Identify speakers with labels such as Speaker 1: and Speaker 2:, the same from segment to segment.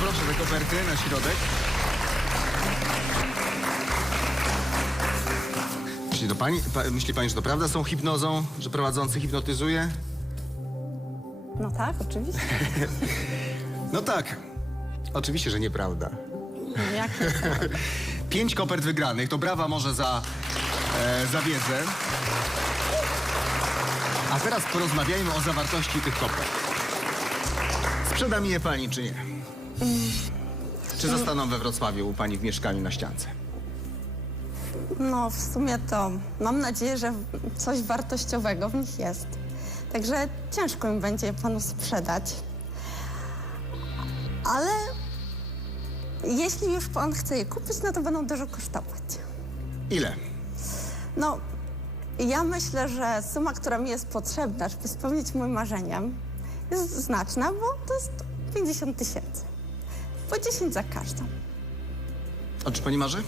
Speaker 1: poproszę te koperty na środek. Myśli, to pani, pa, myśli pani, że to prawda są hipnozą, że prowadzący hipnotyzuje?
Speaker 2: No tak, oczywiście.
Speaker 1: No tak. Oczywiście, że nieprawda.
Speaker 2: No jak
Speaker 1: Pięć kopert wygranych, to brawa może za, e, za wiedzę. A teraz porozmawiajmy o zawartości tych kopert. Sprzeda mi je pani, czy nie? Czy zostaną we Wrocławiu u pani w mieszkaniu na ściance?
Speaker 2: No w sumie to mam nadzieję, że coś wartościowego w nich jest. Także ciężko mi będzie je panu sprzedać. Ale jeśli już pan chce je kupić, no to będą dużo kosztować.
Speaker 1: Ile?
Speaker 2: No, ja myślę, że suma, która mi jest potrzebna, żeby spełnić moje marzenia, jest znaczna, bo to jest 50 tysięcy. Po 10 za każdą.
Speaker 1: O czy pani marzy?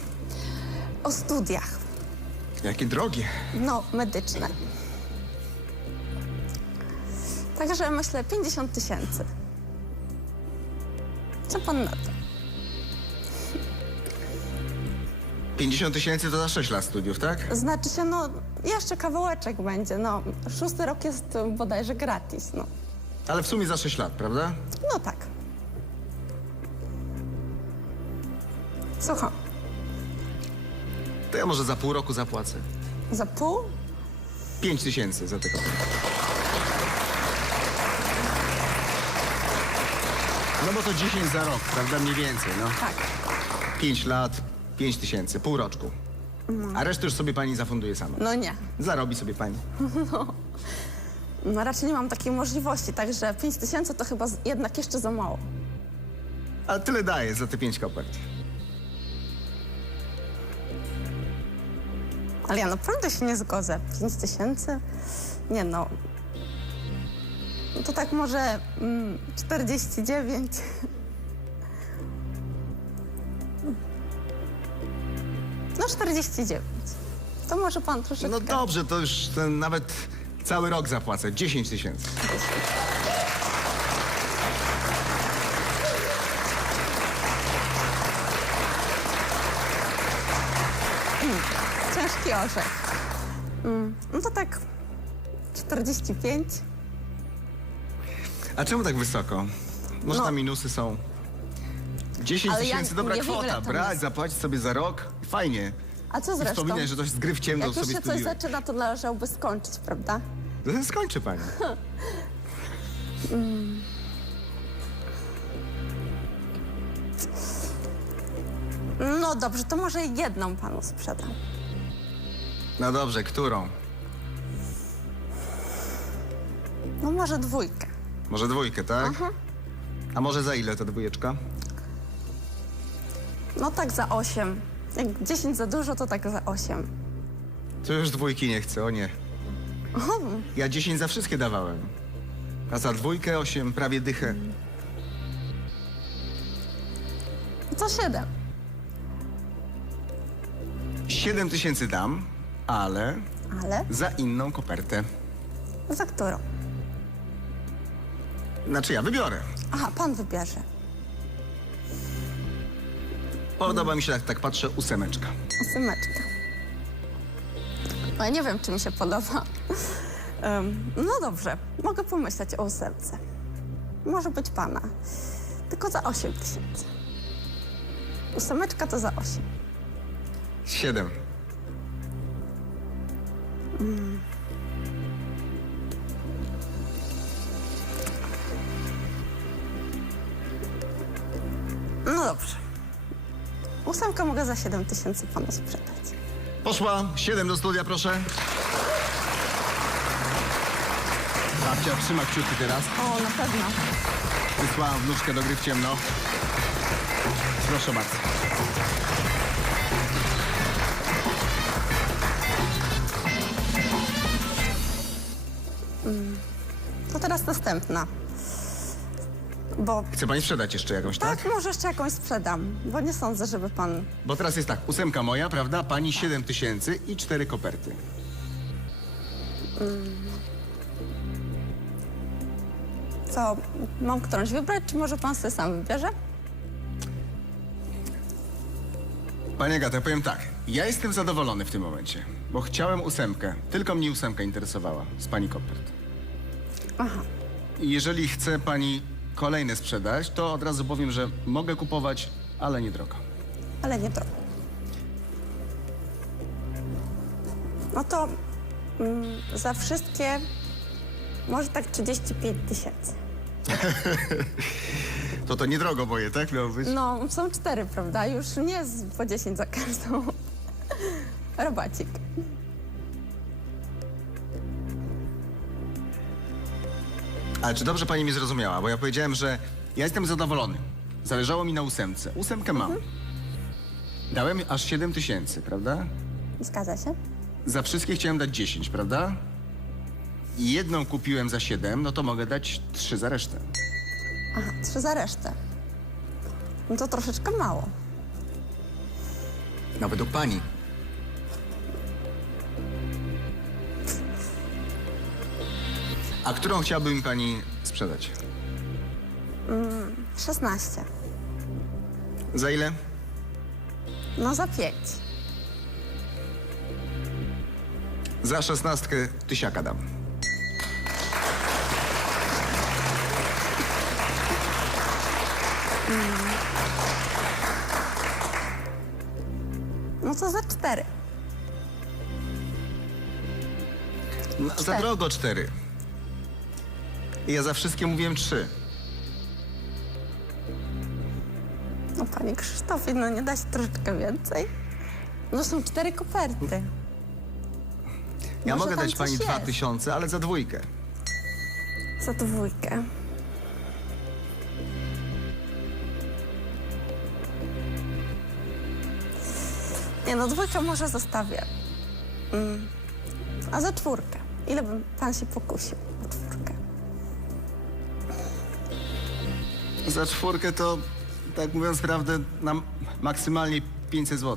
Speaker 2: O studiach,
Speaker 1: Jakie drogie.
Speaker 2: no, medyczne. Także myślę 50 tysięcy. Co pan na to?
Speaker 1: 50 tysięcy to za 6 lat studiów, tak?
Speaker 2: Znaczy się, no, jeszcze kawałeczek będzie, no. Szósty rok jest bodajże gratis, no.
Speaker 1: Ale w sumie za 6 lat, prawda?
Speaker 2: Słucham,
Speaker 1: To ja może za pół roku zapłacę.
Speaker 2: za pół?
Speaker 1: 5 tysięcy za tego. No bo to 10 za rok, prawda? Mniej więcej, no.
Speaker 2: Tak.
Speaker 1: 5 lat, 5 tysięcy, pół roczku. A resztę już sobie pani zafunduje sama.
Speaker 2: No nie.
Speaker 1: Zarobi sobie pani.
Speaker 2: No raczej nie mam takiej możliwości, także 5 tysięcy to chyba z- jednak jeszcze za mało.
Speaker 1: Ale tyle daje za te 5 kopert.
Speaker 2: Ale ja naprawdę się nie zgodzę. 5 tysięcy? Nie no. No To tak może mm, 49. No 49. To może pan troszeczkę...
Speaker 1: No dobrze, to już ten nawet cały rok zapłacę. 10 tysięcy.
Speaker 2: Ciężki orzech. Mm, no to tak 45.
Speaker 1: A czemu tak wysoko? Może
Speaker 2: No.
Speaker 1: tam minusy są? 10
Speaker 2: Ale ja
Speaker 1: tysięcy, dobra
Speaker 2: nie wiem, ile
Speaker 1: kwota.
Speaker 2: tam
Speaker 1: Brać,
Speaker 2: jest.
Speaker 1: zapłacić sobie za rok. Fajnie.
Speaker 2: A co zresztą?
Speaker 1: Wspominaj, że to z gry w ciemno
Speaker 2: Jak już
Speaker 1: sobie
Speaker 2: się coś
Speaker 1: studiuje.
Speaker 2: zaczyna, to należałoby skończyć, prawda?
Speaker 1: No, Skończy pani.
Speaker 2: No dobrze, to może jedną panu sprzedam.
Speaker 1: No dobrze, którą?
Speaker 2: No może dwójkę.
Speaker 1: Może dwójkę, tak?
Speaker 2: Mhm.
Speaker 1: A może za ile ta dwójeczka?
Speaker 2: No tak za osiem. Jak 10 za dużo, to tak za osiem.
Speaker 1: To już dwójki nie chcę, o nie. Ja 10 za wszystkie dawałem. A za dwójkę 8, prawie dychę.
Speaker 2: To siedem.
Speaker 1: 7 tysięcy dam, ale
Speaker 2: Ale
Speaker 1: za inną kopertę.
Speaker 2: za którą?
Speaker 1: Znaczy ja wybiorę.
Speaker 2: Aha, pan wybierze.
Speaker 1: Podoba mi się, jak tak patrzę, ósemeczka.
Speaker 2: Ósemeczka. No ja nie wiem, czy mi się podoba. Em, no dobrze, mogę pomyśleć o ósemce. Może być pana. Tylko za 8 tysięcy. Ósemeczka to za 8.
Speaker 1: 7.
Speaker 2: No dobrze. Ósemkę mogę za 7 tysięcy panu sprzedać.
Speaker 1: Poszła, 7 do studia, proszę. Babcia trzyma kciuki teraz.
Speaker 2: O, na pewno.
Speaker 1: Wysłałam wnuczkę do gry w ciemno. Proszę bardzo.
Speaker 2: teraz dostępna. Bo
Speaker 1: Chce pani sprzedać jeszcze jakąś, tak?
Speaker 2: tak, może jeszcze jakąś sprzedam, bo nie sądzę, żeby pan...
Speaker 1: Bo teraz jest tak, ósemka moja, prawda? Pani 7 tysięcy i cztery koperty. Mm.
Speaker 2: Co, mam którąś wybrać, czy może pan sobie sam wybierze?
Speaker 1: Panie Gata, powiem tak. Ja jestem zadowolony w tym momencie, bo chciałem ósemkę. Tylko mnie ósemka interesowała z pani kopert.
Speaker 2: Aha.
Speaker 1: Jeżeli chce pani kolejne sprzedać, to od razu powiem, że mogę kupować, ale nie drogo.
Speaker 2: ale nie drogo. No to mm, za wszystkie może tak 35 tysięcy.
Speaker 1: To to niedrogo boję, tak miało być?
Speaker 2: No, są cztery, prawda? Już nie z po 10 za każdą. Robacik.
Speaker 1: Ale czy dobrze pani mnie zrozumiała? Bo ja powiedziałem, że ja jestem zadowolony. Zależało mi na ósemce. Ósemkę mam. Dałem aż 7 tysięcy, prawda?
Speaker 2: Zgadza się?
Speaker 1: Za wszystkie chciałem dać 10, prawda? I jedną kupiłem za 7, no to mogę dać 3 za resztę.
Speaker 2: Aha, trzy za resztę. No to troszeczkę mało.
Speaker 1: No według pani. A którą chciałaby mi pani sprzedać?
Speaker 2: 16.
Speaker 1: Za ile?
Speaker 2: No za pięć.
Speaker 1: Za szesnastkę tysiaka dam.
Speaker 2: No to za cztery.
Speaker 1: No, za
Speaker 2: Cztery.
Speaker 1: drogo cztery. I Ja za wszystkie mówiłem trzy.
Speaker 2: No panie Krzysztofie, no nie da się troszeczkę więcej? No są cztery koperty.
Speaker 1: Ja
Speaker 2: Może
Speaker 1: mogę
Speaker 2: tam
Speaker 1: dać
Speaker 2: coś
Speaker 1: pani dwa
Speaker 2: jest.
Speaker 1: tysiące, ale za dwójkę.
Speaker 2: Za dwójkę. Nie no, dwójkę może zostawię. Mm. A za czwórkę? Ile by pan się pokusił o czwórkę?
Speaker 1: Za czwórkę to, tak mówiąc prawdę, na maksymalnie 500 zł.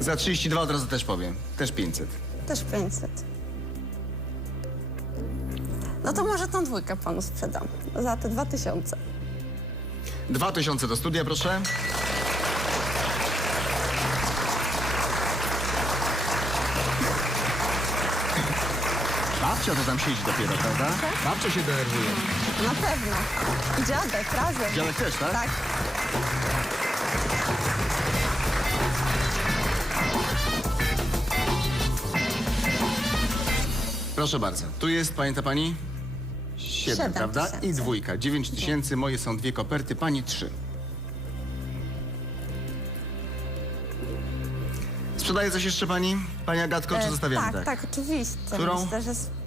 Speaker 1: Za 32 od razu też powiem. Też 500.
Speaker 2: Też 500. No to może tą dwójkę panu sprzedam. Za te dwa tysiące.
Speaker 1: 2000 do studia, proszę. Babcia to tam siedzi dopiero, prawda? Babcia się denerwuje.
Speaker 2: Na pewno. I dziadek razem.
Speaker 1: Dziadek też, tak?
Speaker 2: Tak.
Speaker 1: Proszę bardzo. Tu jest, pamięta pani? Siedem,
Speaker 2: Siedem
Speaker 1: prawda?
Speaker 2: tysięcy.
Speaker 1: I dwójka. Dziewięć tysięcy, moje są dwie koperty, pani trzy. Sprzedaje coś jeszcze pani? Pani Agatko, czy
Speaker 2: E,
Speaker 1: zostawiamy
Speaker 2: tak, tak, oczywiście.
Speaker 1: Którą?
Speaker 2: Myślę, że... s-.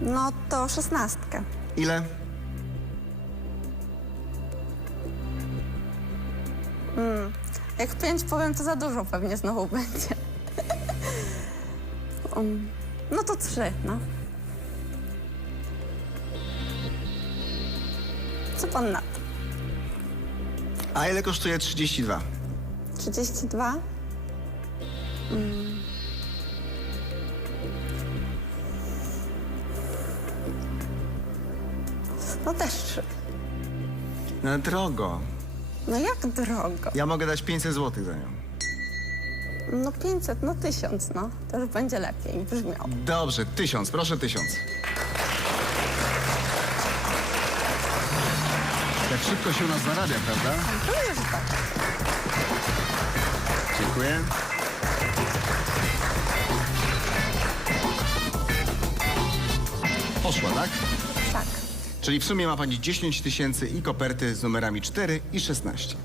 Speaker 2: No to szesnastkę.
Speaker 1: Ile?
Speaker 2: Jak pięć powiem, to za dużo pewnie znowu będzie. Um, no to trzy, no. Co pan na to?
Speaker 1: A ile kosztuje 32?
Speaker 2: 32? Mm. No też trzy.
Speaker 1: No drogo.
Speaker 2: No jak drogo?
Speaker 1: Ja mogę dać 500 zł za nią.
Speaker 2: No 500, no 1000, no. To już będzie lepiej brzmiało.
Speaker 1: Dobrze, tysiąc, proszę tysiąc. Jak szybko się u nas zarabia, prawda?
Speaker 2: Czuję, że tak.
Speaker 1: Dziękuję. Poszła, tak? Czyli w sumie ma pani 10 tysięcy i koperty z numerami 4 i 16.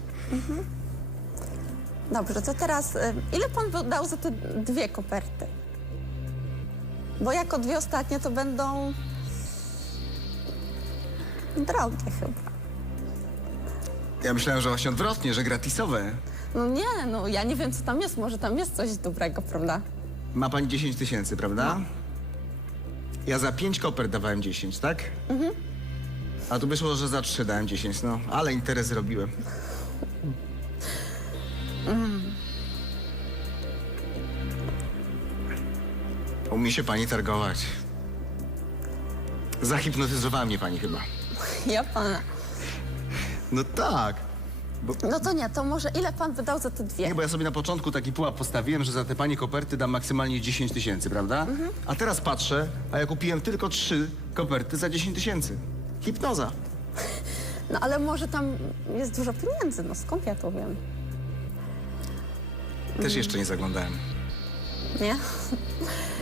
Speaker 2: Dobrze, to teraz y, ile pan by dał za te dwie koperty? Bo jako dwie ostatnie to będą drogie chyba.
Speaker 1: Ja myślałem, że właśnie odwrotnie, że gratisowe.
Speaker 2: No nie, no ja nie wiem co tam jest, może tam jest coś dobrego, prawda?
Speaker 1: Ma pani 10 tysięcy, prawda? Ja za 5 kopert dawałem 10, tak? Mhm. A tu wyszło, że za 3 dałem 10, no. Ale interes zrobiłem. Umie się pani targować. Zahipnotyzowała mnie pani chyba.
Speaker 2: Ja pana.
Speaker 1: No tak. Bo,
Speaker 2: No to nie, to może ile pan wydał za te dwie?
Speaker 1: nie, bo ja sobie na początku taki pułap postawiłem, że za te pani koperty dam maksymalnie 10 tysięcy, prawda? A teraz patrzę, a ja kupiłem tylko trzy koperty za 10 tysięcy. Hipnoza.
Speaker 2: No ale może tam jest dużo pieniędzy, no skąd ja to wiem?
Speaker 1: Też jeszcze nie zaglądałem.
Speaker 2: Nie?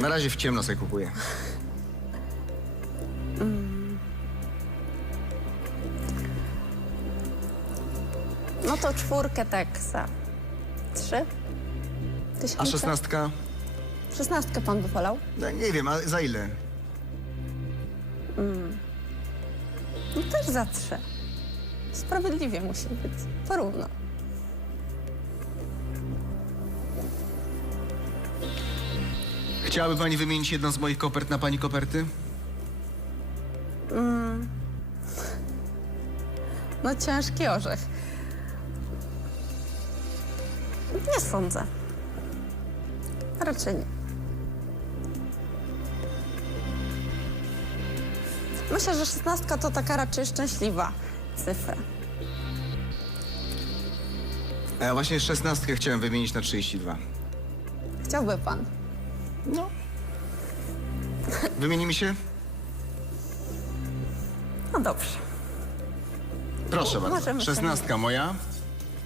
Speaker 1: Na razie w ciemno sobie kupuję.
Speaker 2: No to czwórkę tak za trzy tysiące.
Speaker 1: A szesnastka?
Speaker 2: Szesnastkę pan by wolał?
Speaker 1: No, nie wiem, a za ile?
Speaker 2: No też za trzy. Sprawiedliwie musi być. Porówno.
Speaker 1: Chciałaby pani wymienić jedną z moich kopert na pani koperty?
Speaker 2: No ciężki orzech. Nie sądzę. Raczej nie. Myślę, że szesnastka to taka raczej szczęśliwa cyfra.
Speaker 1: A ja właśnie szesnastkę chciałem wymienić na 32.
Speaker 2: Chciałby pan.
Speaker 1: No. Wymienimy się?
Speaker 2: No dobrze.
Speaker 1: Proszę bardzo.
Speaker 2: Możemy sobie.
Speaker 1: Szesnastka moja,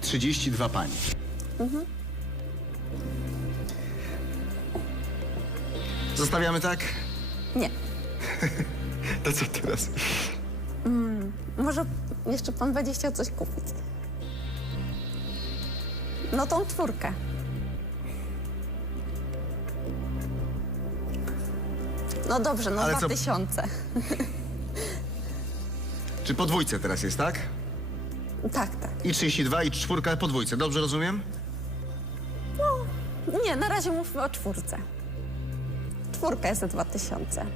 Speaker 1: 32 pani. Zostawiamy tak?
Speaker 2: Nie.
Speaker 1: To co teraz?
Speaker 2: Może jeszcze pan będzie chciał coś kupić. No tą czwórkę. No dobrze, no
Speaker 1: Ale
Speaker 2: dwa
Speaker 1: co-
Speaker 2: tysiące.
Speaker 1: Czy po dwójce teraz jest, tak?
Speaker 2: Tak, tak.
Speaker 1: I 32 i czwórka po dwójce, dobrze rozumiem?
Speaker 2: Nie, na razie mówmy o czwórce. Czwórka jest za dwa tysiące.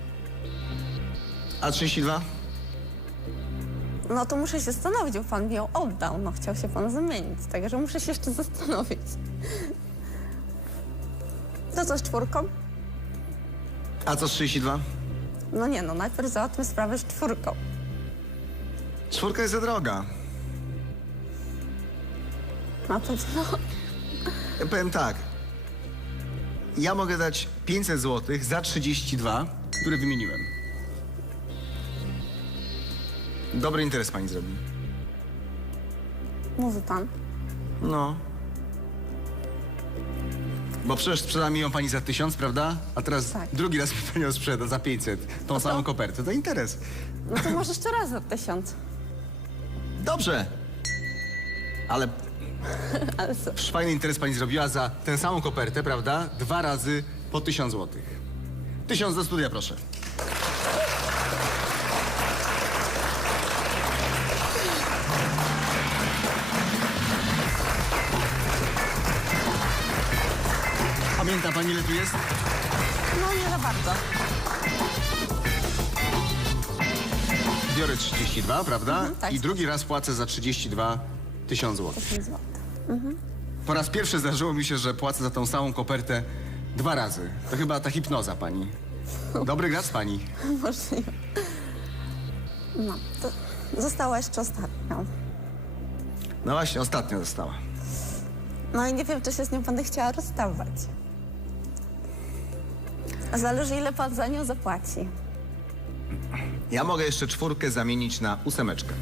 Speaker 1: A 32?
Speaker 2: No to muszę się zastanowić, bo pan mi ją oddał. No chciał się pan zamienić, także muszę się jeszcze zastanowić. To co z czwórką?
Speaker 1: A co z 32?
Speaker 2: No nie, no najpierw załatwmy sprawę z czwórką.
Speaker 1: Czwórka jest za droga.
Speaker 2: Na pewno.
Speaker 1: Ja powiem tak. Ja mogę dać 500 zł za 32, które wymieniłem. Dobry interes pani zrobi.
Speaker 2: Mówi pan.
Speaker 1: No. Bo przecież sprzeda mi ją pani za 1000, prawda? A teraz
Speaker 2: Tak.
Speaker 1: drugi raz mi pani ją sprzeda za 500. Tą samą kopertę. To interes.
Speaker 2: No to może jeszcze raz za tysiąc.
Speaker 1: Dobrze. Ale
Speaker 2: Ale co?
Speaker 1: fajny interes pani zrobiła za tę samą kopertę, prawda? Dwa razy po 1000 zł. 1000 do studia, proszę. Pani, ile tu jest?
Speaker 2: No nie za bardzo.
Speaker 1: Biorę 32, prawda?
Speaker 2: tak.
Speaker 1: I drugi raz płacę za 32 tysiąc zł.
Speaker 2: 1000 zł.
Speaker 1: Po raz pierwszy zdarzyło mi się, że płacę za tą samą kopertę dwa razy. To chyba ta hipnoza pani. Dobry raz pani.
Speaker 2: Możliwe. No, to została jeszcze ostatnią.
Speaker 1: No właśnie, ostatnio została.
Speaker 2: No i nie wiem, czy się z nią będę chciała rozstawać. Zależy, ile pan za nią zapłaci.
Speaker 1: Ja mogę jeszcze czwórkę zamienić na ósemeczkę.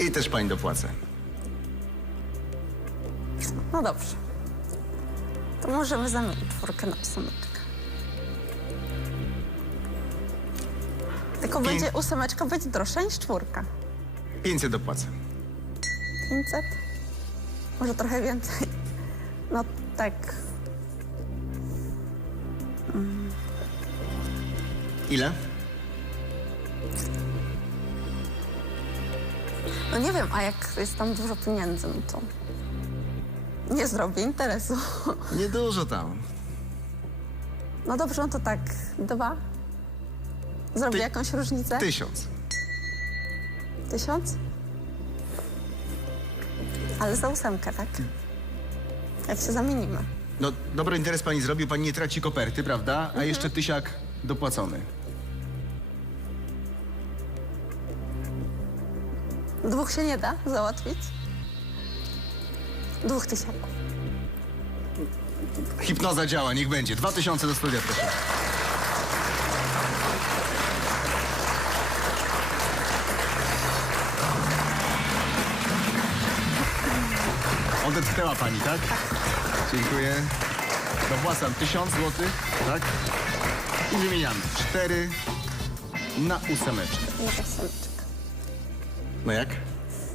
Speaker 1: I też pani dopłacę.
Speaker 2: No dobrze. To możemy zamienić czwórkę na ósemeczkę. Tylko będzie ósemeczka będzie droższa niż czwórka.
Speaker 1: 500 dopłacę.
Speaker 2: 500? Może trochę więcej. No tak.
Speaker 1: Ile?
Speaker 2: No nie wiem, a jak jest tam dużo pieniędzy, no to nie zrobię interesu.
Speaker 1: Niedużo tam.
Speaker 2: No dobrze, no to tak, dwa. Zrobię
Speaker 1: Ty-
Speaker 2: jakąś różnicę?
Speaker 1: Tysiąc.
Speaker 2: Tysiąc? Ale za ósemkę, tak? Jak się zamienimy.
Speaker 1: No, dobry interes pani zrobił, pani nie traci koperty, prawda? A jeszcze tysiak dopłacony.
Speaker 2: Dwóch się nie da załatwić? Dwóch tysiaków.
Speaker 1: Hipnoza działa, niech będzie. Dwa tysiące do studia, proszę. Odetchnęła pani, tak? Dziękuję. Dopłacam tysiąc złotych, tak? I wymieniamy. Cztery na ósemeczkę.
Speaker 2: Nie ósemeczka.
Speaker 1: No jak?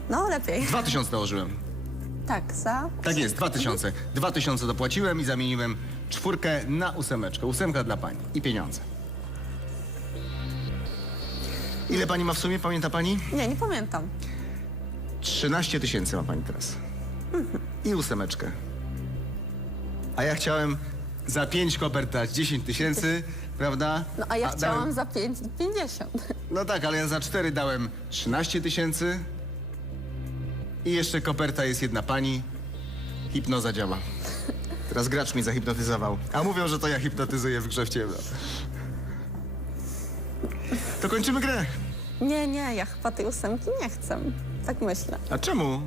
Speaker 2: No, lepiej.
Speaker 1: Dwa tysiące dołożyłem.
Speaker 2: Tak, za...
Speaker 1: Tak jest, dwa tysiące. Dwa tysiące dopłaciłem i zamieniłem czwórkę na ósemeczkę. Ósemka dla pani i pieniądze. Ile pani ma w sumie, pamięta pani?
Speaker 2: Nie, nie pamiętam.
Speaker 1: 13 tysięcy ma pani teraz. I ósemeczkę. A ja chciałem za pięć kopert dać 10 tysięcy, prawda?
Speaker 2: No, a ja chciałam
Speaker 1: dałem-
Speaker 2: za pięć, pięćdziesiąt.
Speaker 1: No tak, ale ja za cztery dałem 13 tysięcy. I jeszcze koperta jest jedna pani. Hipnoza działa. Teraz gracz mnie zahipnotyzował. A mówią, że to ja hipnotyzuję w grze w ciemno. To kończymy grę.
Speaker 2: Nie, nie, ja chyba tej ósemki nie chcę. Tak myślę.
Speaker 1: A czemu?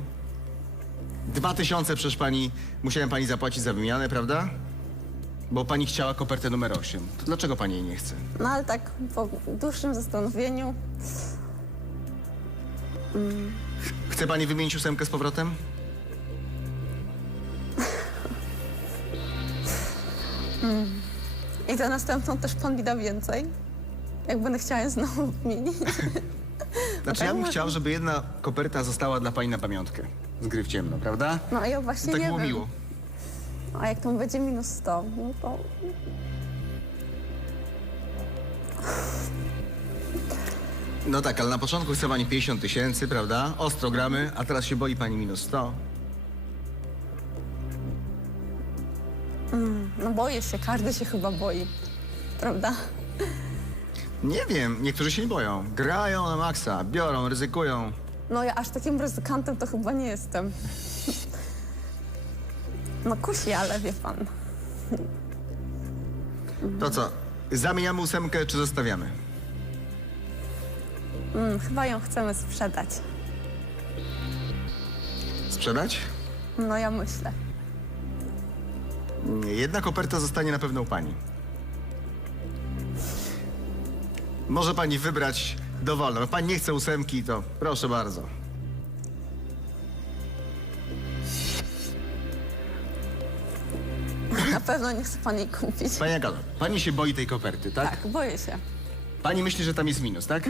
Speaker 1: Dwa tysiące przecież pani, musiałem pani zapłacić za wymianę, prawda? Bo pani chciała kopertę numer 8. To dlaczego pani jej nie chce?
Speaker 2: No ale tak po dłuższym zastanowieniu...
Speaker 1: Chce pani wymienić ósemkę z powrotem?
Speaker 2: I za następną też pan mi da więcej. Jak będę chciała je znowu wymienić.
Speaker 1: Znaczy
Speaker 2: tak
Speaker 1: ja bym chciał, żeby jedna koperta została dla pani na pamiątkę. Z gry w ciemno, prawda?
Speaker 2: No ja właśnie
Speaker 1: tak
Speaker 2: nie
Speaker 1: było
Speaker 2: wiem.
Speaker 1: miło.
Speaker 2: A jak tam będzie minus 100, no to...
Speaker 1: No tak, ale na początku chce pani 50 tysięcy, prawda? Ostro gramy, a teraz się boi pani minus 100.
Speaker 2: No boję się, każdy się chyba boi. Prawda?
Speaker 1: Nie wiem, niektórzy się nie boją. Grają na maksa, biorą, ryzykują.
Speaker 2: No ja aż takim ryzykantem to chyba nie jestem. No kusi, ale wie pan.
Speaker 1: To co, zamieniamy ósemkę czy zostawiamy?
Speaker 2: Mm, chyba ją chcemy sprzedać.
Speaker 1: Sprzedać?
Speaker 2: No ja myślę.
Speaker 1: Jedna koperta zostanie na pewno u pani. Może pani wybrać dowolną. Jak pani nie chce ósemki, to proszę bardzo.
Speaker 2: Na pewno nie chce pan jej kupić.
Speaker 1: Pani Agato, pani się boi tej koperty, tak?
Speaker 2: Tak, boję się.
Speaker 1: Pani myśli, że tam jest minus, tak?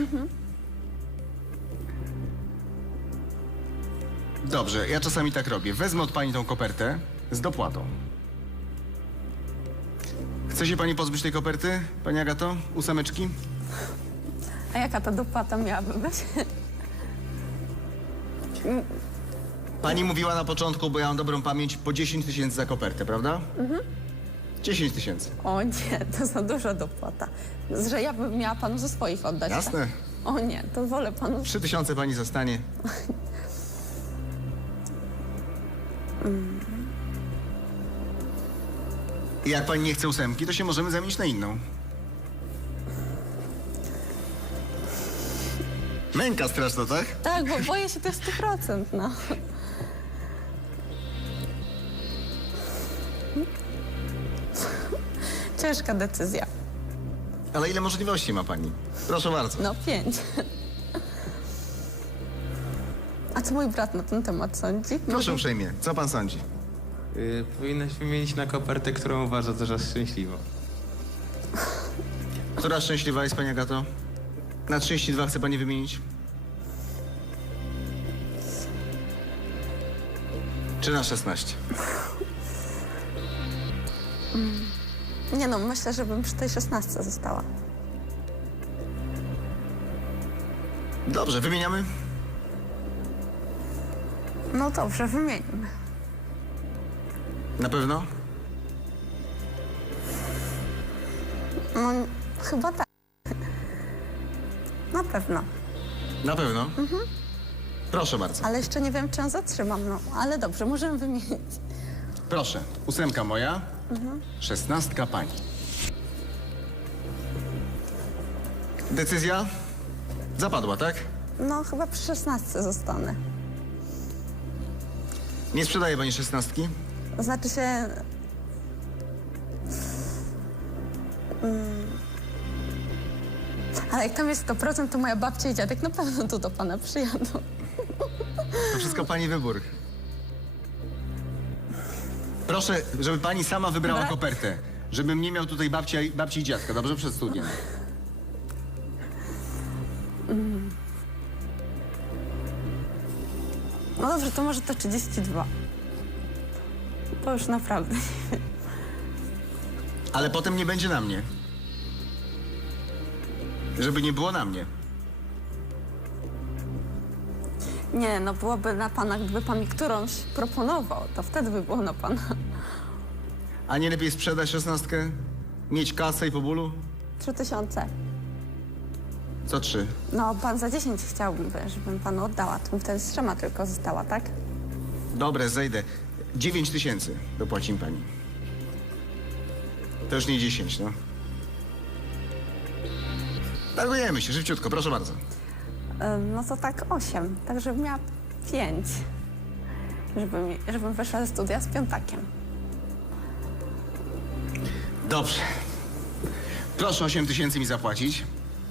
Speaker 1: Dobrze, ja czasami tak robię. Wezmę od pani tą kopertę z dopłatą. Chce się pani pozbyć tej koperty, pani Agato? Ósemeczki?
Speaker 2: A jaka ta dopłata miałaby być?
Speaker 1: Pani mówiła na początku, bo ja mam dobrą pamięć, po 10 tysięcy za kopertę, prawda? Mhm. 10 tysięcy.
Speaker 2: O nie, to za duża dopłata. Że ja bym miała panu ze swoich oddać. tak?
Speaker 1: Jasne.
Speaker 2: O nie, to wolę panu...
Speaker 1: 3 tysiące pani zostanie. I jak pani nie chce ósemki, to się możemy zamienić na inną. Męka straszna, tak?
Speaker 2: Tak, bo boję się tych 100%, no. Ciężka decyzja.
Speaker 1: Ale ile możliwości ma pani? Proszę bardzo.
Speaker 2: No, pięć. A co mój brat na ten temat sądzi?
Speaker 1: Proszę uprzejmie, co pan sądzi?
Speaker 3: Y, powinnaś wymienić na kopertę, którą uważa za szczęśliwą.
Speaker 1: Która szczęśliwa jest pani Agato? Na 32 chce pani wymienić? Czy na 16?
Speaker 2: Nie no, myślę, że bym przy tej 16 została.
Speaker 1: Dobrze, wymieniamy?
Speaker 2: No dobrze, wymienimy.
Speaker 1: Na pewno?
Speaker 2: No, chyba tak. Na pewno.
Speaker 1: Na pewno. Proszę bardzo.
Speaker 2: Ale jeszcze nie wiem, czy ją zatrzymam, no. Ale dobrze, możemy wymienić.
Speaker 1: Proszę, ósemka moja, Szesnastka pani. Decyzja zapadła, tak?
Speaker 2: No, chyba przy 16 zostanę.
Speaker 1: Nie sprzedaje pani szesnastki?
Speaker 2: Znaczy się... Mm. Ale jak tam jest 100%, to moja babcia i dziadek na pewno tu do pana przyjadą.
Speaker 1: To wszystko pani wybór. Proszę, żeby pani sama wybrała
Speaker 2: Dobra.
Speaker 1: kopertę. Żebym nie miał tutaj babcia, i- babci i dziadka, dobrze? Przed studiem.
Speaker 2: No dobrze, to może to 32. To już naprawdę.
Speaker 1: Ale potem nie będzie na mnie. Żeby nie było na mnie.
Speaker 2: Nie, no byłoby na pana, gdyby pan mi którąś proponował, to wtedy by było na pana.
Speaker 1: A nie lepiej sprzedać szesnastkę? Mieć kasę i po bólu?
Speaker 2: 3000.
Speaker 1: Co trzy?
Speaker 2: No, pan za 10 chciałbym, żebym panu oddała. To mi wtedy strzema tylko została, tak?
Speaker 1: Dobre, zejdę. Dziewięć tysięcy dopłaci mi pani. To już nie dziesięć, no. Targujemy się, szybciutko, proszę bardzo.
Speaker 2: No to tak 8, tak żebym miała 5. Żeby mi, żebym weszła ze studia z piątakiem.
Speaker 1: Dobrze. Proszę 8 tysięcy mi zapłacić.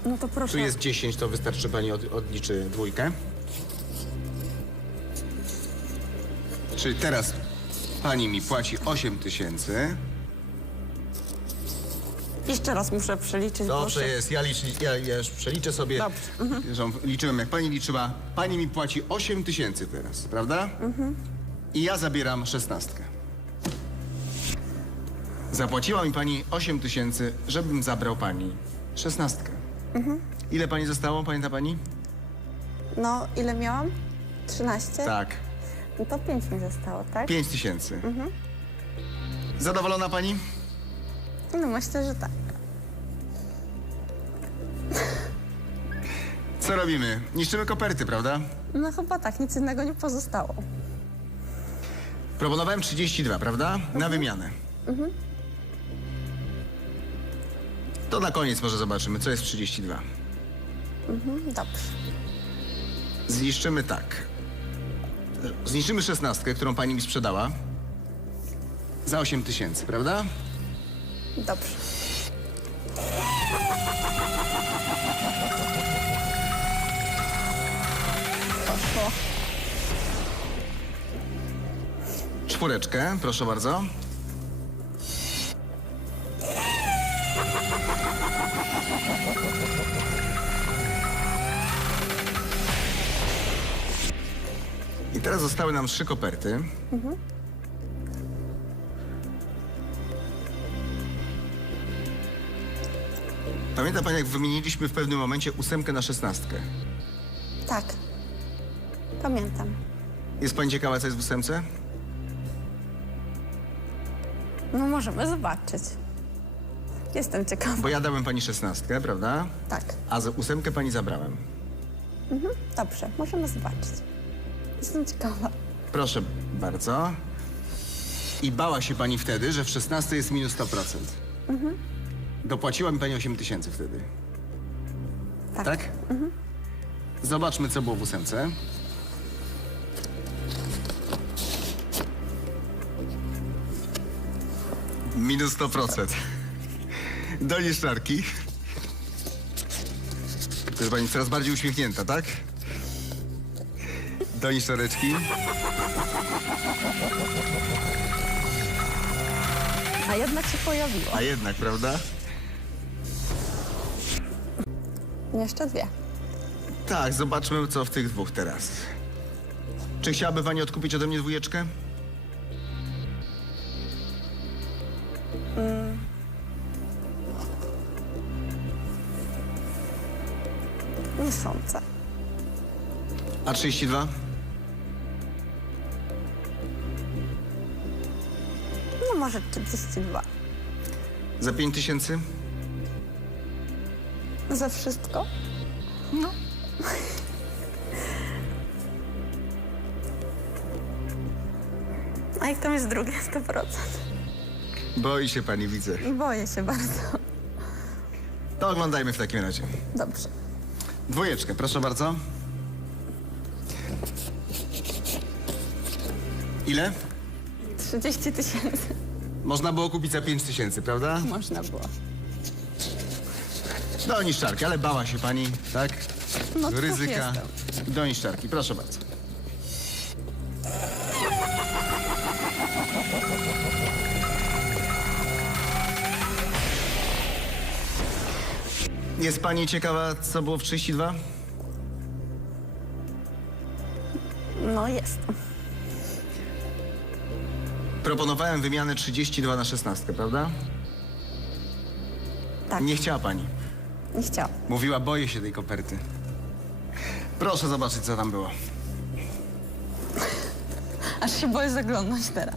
Speaker 2: No to proszę.
Speaker 1: Tu jest 10, to wystarczy pani od, odliczy dwójkę. Czyli teraz pani mi płaci 8 tysięcy.
Speaker 2: Jeszcze raz muszę przeliczyć.
Speaker 1: Dobrze
Speaker 2: się-
Speaker 1: jest, ja, liczy, ja, ja już przeliczę sobie.
Speaker 2: Dobrze.
Speaker 1: Że Liczyłem jak pani liczyła. Pani mi płaci 8 tysięcy teraz, prawda? I ja zabieram szesnastkę. Zapłaciła mi pani 8 tysięcy, żebym zabrał pani szesnastkę. Ile pani zostało, pamięta pani?
Speaker 2: No, ile miałam? 13?
Speaker 1: Tak,
Speaker 2: No to 5 mi zostało, tak?
Speaker 1: 5 tysięcy. Zadowolona pani?
Speaker 2: No myślę, że tak.
Speaker 1: Co robimy? Niszczymy koperty, prawda?
Speaker 2: No chyba tak, nic innego nie pozostało.
Speaker 1: Proponowałem 32, prawda? Na wymianę. To na koniec może zobaczymy, co jest 32.
Speaker 2: Mhm, Dobrze.
Speaker 1: Zniszczymy tak. Zniszczymy szesnastkę, którą pani mi sprzedała. Za 8 tysięcy, prawda?
Speaker 2: Dobrze. Poszło.
Speaker 1: Czwóreczkę, proszę bardzo. I teraz zostały nam trzy koperty. Pamięta pani, jak wymieniliśmy w pewnym momencie ósemkę na szesnastkę?
Speaker 2: Tak. Pamiętam.
Speaker 1: Jest pani ciekawa, co jest w ósemce?
Speaker 2: No możemy zobaczyć. Jestem ciekawa.
Speaker 1: Bo ja dałem pani szesnastkę, prawda?
Speaker 2: Tak.
Speaker 1: A za ósemkę pani zabrałem.
Speaker 2: Dobrze, możemy zobaczyć. Jestem ciekawa.
Speaker 1: Proszę bardzo. I bała się pani wtedy, że w 16 jest minus 100%. Dopłaciła mi pani 8 tysięcy wtedy.
Speaker 2: Tak.
Speaker 1: Tak? Zobaczmy, co było w ósemce. Minus 100%. Do nieszczarki. To jest pani coraz bardziej uśmiechnięta, tak? Do nieszczareczki.
Speaker 2: A jednak się pojawiło.
Speaker 1: A jednak, prawda?
Speaker 2: Jeszcze dwie.
Speaker 1: Tak, zobaczmy, co w tych dwóch teraz. Czy chciałaby pani odkupić ode mnie dwójeczkę?
Speaker 2: Nie sądzę.
Speaker 1: A 32?
Speaker 2: No może 32.
Speaker 1: Za 5 tysięcy?
Speaker 2: Za wszystko? No. A jak tam jest drugie 100%?
Speaker 1: Boi się pani, widzę.
Speaker 2: Boję się bardzo.
Speaker 1: To oglądajmy w takim razie.
Speaker 2: Dobrze.
Speaker 1: Dwójeczkę, proszę bardzo. Ile?
Speaker 2: 30 tysięcy
Speaker 1: Można było kupić za 5 tysięcy, prawda?
Speaker 2: można było.
Speaker 1: Do niszczarki, ale bała się pani, tak?
Speaker 2: No cóż
Speaker 1: Ryzyka. Do niszczarki, proszę bardzo. Jest pani ciekawa, co było w 32?
Speaker 2: No jest.
Speaker 1: Proponowałem wymianę 32 na 16, prawda?
Speaker 2: Tak,
Speaker 1: nie, chciała pani.
Speaker 2: Chciałam.
Speaker 1: Mówiła, boję się tej koperty. Proszę zobaczyć, co tam było.
Speaker 2: Aż się boję zaglądać teraz.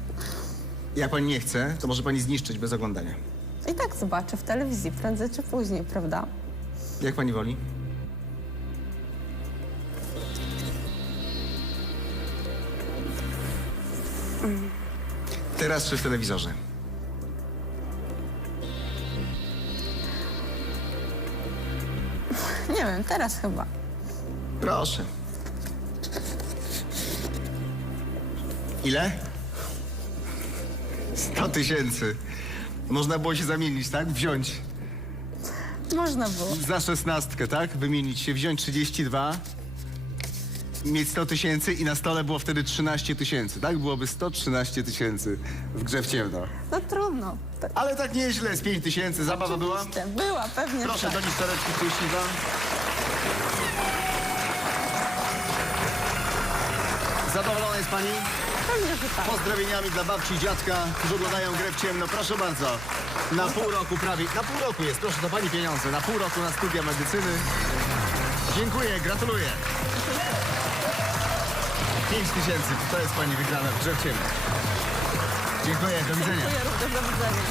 Speaker 1: Jak pani nie chce, to może pani zniszczyć bez oglądania.
Speaker 2: I tak zobaczę w telewizji prędzej czy później, prawda?
Speaker 1: Jak pani woli? Teraz czy w telewizorze?
Speaker 2: Wiem, teraz chyba.
Speaker 1: Proszę. Ile? 100 tysięcy. Można było się zamienić, tak? Wziąć.
Speaker 2: Można było.
Speaker 1: Za szesnastkę, tak? Wymienić się, wziąć 32, mieć 100 tysięcy i na stole było wtedy 13 tysięcy, tak? Byłoby 113 tysięcy w grze w ciemno.
Speaker 2: No trudno. Tak.
Speaker 1: Ale tak nieźle, z 5 tysięcy. Zabawa była?
Speaker 2: Była, pewnie
Speaker 1: Proszę,
Speaker 2: tak.
Speaker 1: do niszczareczki 32. Zadowolona jest pani?
Speaker 2: Pewnie, że tak.
Speaker 1: Pozdrowieniami dla babci i dziadka, którzy oglądają grę w ciemno. Proszę bardzo. Na pół roku prawie. Na pół roku jest. Proszę, to pani pieniądze. Na pół roku na studia medycyny. Dziękuję, gratuluję. 5 tysięcy. To jest pani wygrana w grze w ciemno. Dziękuję, do widzenia.
Speaker 2: Dziękuję również, do widzenia.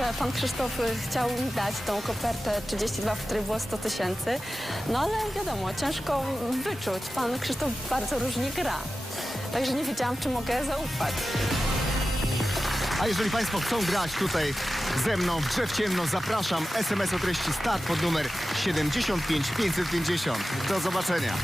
Speaker 2: Że pan Krzysztof y, chciał mi dać tą kopertę 32, w której było 100 tysięcy, no ale wiadomo, ciężko wyczuć. Pan Krzysztof bardzo różnie gra, także nie wiedziałam, czy mogę zaufać.
Speaker 1: A jeżeli Państwo chcą grać tutaj ze mną w grze w ciemno, zapraszam. SMS o treści start pod numer 75 550. Do zobaczenia.